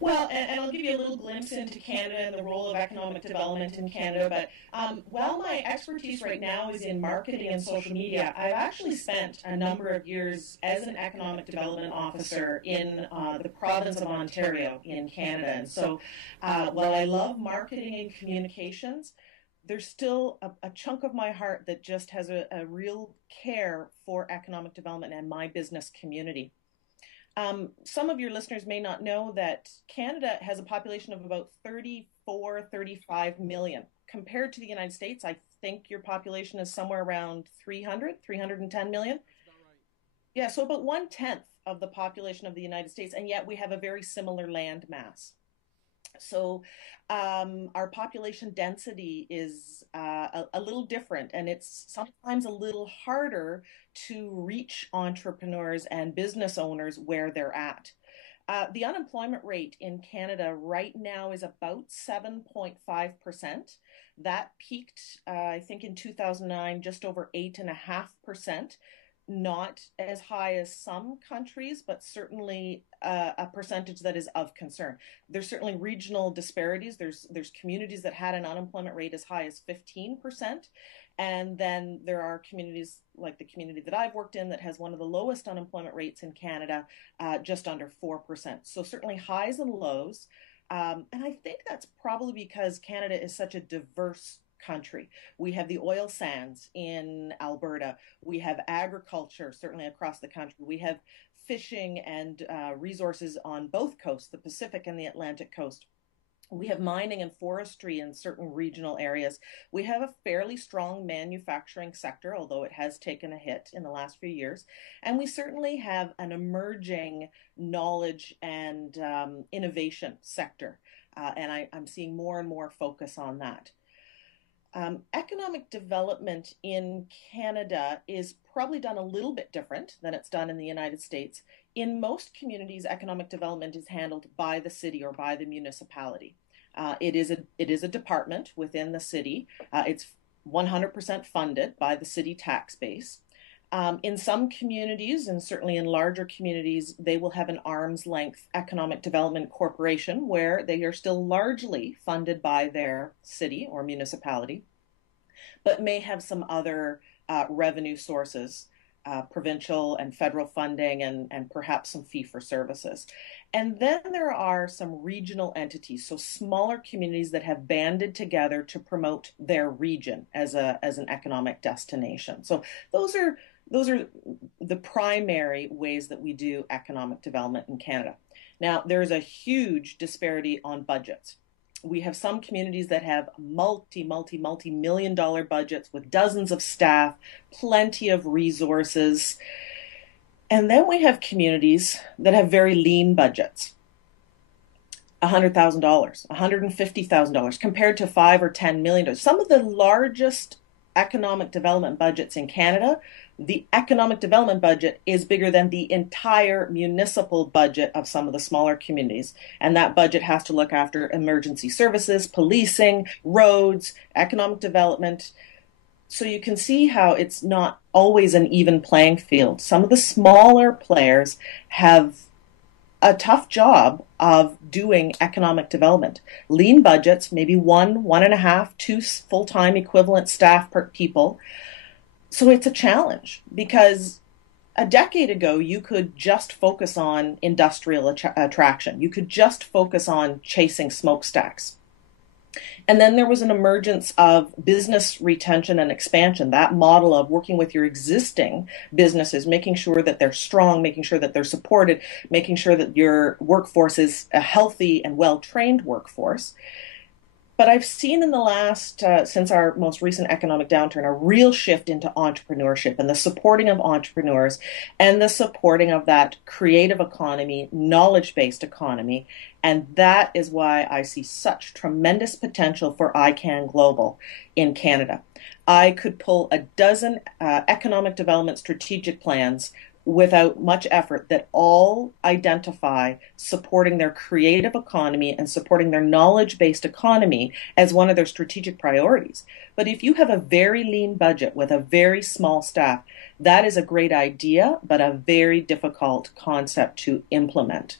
And I'll give you a little glimpse into Canada and the role of economic development in Canada. But while my expertise right now is in marketing and social media, I've actually spent a number of years as an economic development officer in the province of Ontario in Canada. And so while I love marketing and communications, there's still a chunk of my heart that just has a real care for economic development and my business community. Some of your listeners may not know that Canada has a population of about 34, 35 million. Compared to the United States, I think your population is somewhere around 300, 310 million. Yeah, so about one tenth of the population of the United States, and yet we have a very similar land mass. So our population density is a little different, and it's sometimes a little harder to reach entrepreneurs and business owners where they're at. The unemployment rate in Canada right now is about 7.5%. That peaked, I think, in 2009, just over 8.5%. Not as high as some countries, but certainly a percentage that is of concern. There's certainly regional disparities. There's communities that had an unemployment rate as high as 15%, and then there are communities like the community that I've worked in that has one of the lowest unemployment rates in Canada, just under 4%. So certainly highs and lows, and I think that's probably because Canada is such a diverse country. We have the oil sands in Alberta. We have agriculture, certainly across the country. We have fishing and resources on both coasts, the Pacific and the Atlantic coast. We have mining and forestry in certain regional areas. We have a fairly strong manufacturing sector, although it has taken a hit in the last few years. And we certainly have an emerging knowledge and innovation sector. I'm seeing more and more focus on that. Economic development in Canada is probably done a little bit different than it's done in the United States. In most communities, economic development is handled by the city or by the municipality. It is a department within the city. It's 100% funded by the city tax base. In some communities, and certainly in larger communities, they will have an arm's length economic development corporation where they are still largely funded by their city or municipality, but may have some other revenue sources, provincial and federal funding, and perhaps some fee for services. And then there are some regional entities, so smaller communities that have banded together to promote their region as an economic destination. So those are the primary ways that we do economic development in Canada. Now, there's a huge disparity on budgets. We have some communities that have multi-million dollar budgets with dozens of staff, plenty of resources. And then we have communities that have very lean budgets. $100,000, $150,000 compared to $5 or $10 million. Some of the largest economic development budgets in Canada, the economic development budget is bigger than the entire municipal budget of some of the smaller communities. And that budget has to look after emergency services, policing, roads, economic development. So you can see how it's not always an even playing field. Some of the smaller players have a tough job of doing economic development. Lean budgets, maybe one and a half, two full-time equivalent staff per people. So it's a challenge because a decade ago, you could just focus on industrial attraction. You could just focus on chasing smokestacks. And then there was an emergence of business retention and expansion, that model of working with your existing businesses, making sure that they're strong, making sure that they're supported, making sure that your workforce is a healthy and well-trained workforce. But I've seen in the last, since our most recent economic downturn, a real shift into entrepreneurship and the supporting of entrepreneurs and the supporting of that creative economy, knowledge-based economy. And that is why I see such tremendous potential for ICANN Global in Canada. I could pull a dozen economic development strategic plans without much effort that all identify supporting their creative economy and supporting their knowledge-based economy as one of their strategic priorities. But if you have a very lean budget with a very small staff, that is a great idea, but a very difficult concept to implement.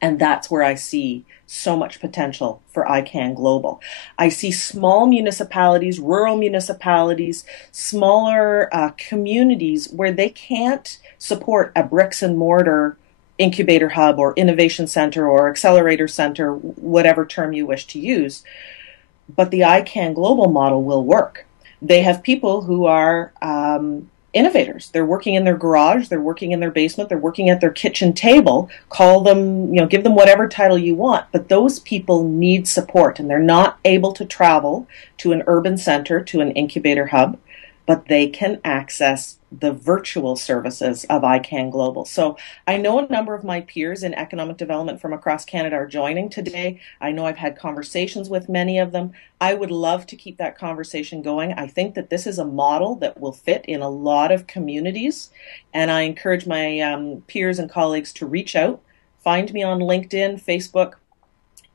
And that's where I see so much potential for ICANN Global. I see small municipalities, rural municipalities, smaller communities where they can't support a bricks and mortar incubator hub or innovation center or accelerator center, whatever term you wish to use. But the ICANN Global model will work. They have people who are innovators. They're working in their garage, they're working in their basement, they're working at their kitchen table. Call them, give them whatever title you want, but those people need support and they're not able to travel to an urban center, to an incubator hub, but they can access the virtual services of ICANN Global. So I know a number of my peers in economic development from across Canada are joining today. I know I've had conversations with many of them. I would love to keep that conversation going. I think that this is a model that will fit in a lot of communities, and I encourage my peers and colleagues to reach out. Find me on LinkedIn, Facebook,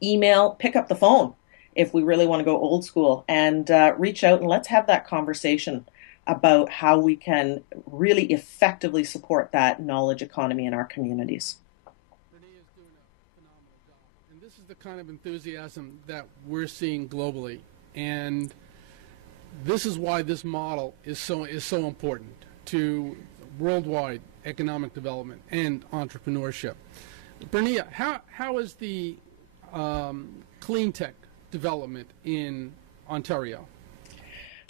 email, pick up the phone if we really want to go old school, and reach out and let's have that conversation about how we can really effectively support that knowledge economy in our communities. Bernier is doing a phenomenal job, and this is the kind of enthusiasm that we're seeing globally, and this is why this model is so important to worldwide economic development and entrepreneurship. Bernier, how is the clean tech development in Ontario?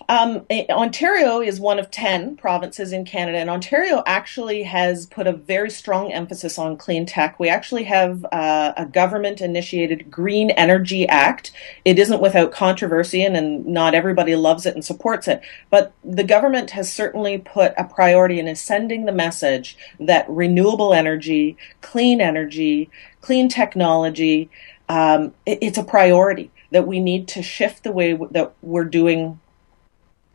Ontario is one of 10 provinces in Canada, and Ontario actually has put a very strong emphasis on clean tech. We actually have a government-initiated Green Energy Act. It isn't without controversy, and not everybody loves it and supports it, but the government has certainly put a priority and is sending the message that renewable energy, clean technology, it's a priority, that we need to shift the way that we're doing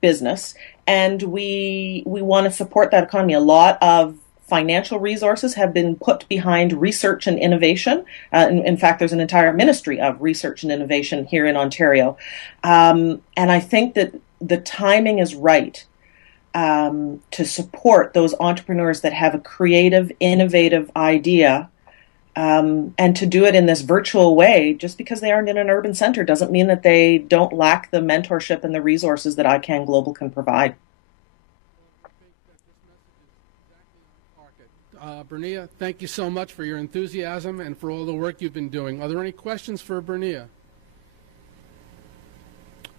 business, and we want to support that economy. A lot of financial resources have been put behind research and innovation. In fact, there's an entire ministry of research and innovation here in Ontario. And I think that the timing is right to support those entrepreneurs that have a creative, innovative idea. And to do it in this virtual way, just because they aren't in an urban center, doesn't mean that they don't lack the mentorship and the resources that ICANN Global can provide. Bernier, thank you so much for your enthusiasm and for all the work you've been doing. Are there any questions for Bernier?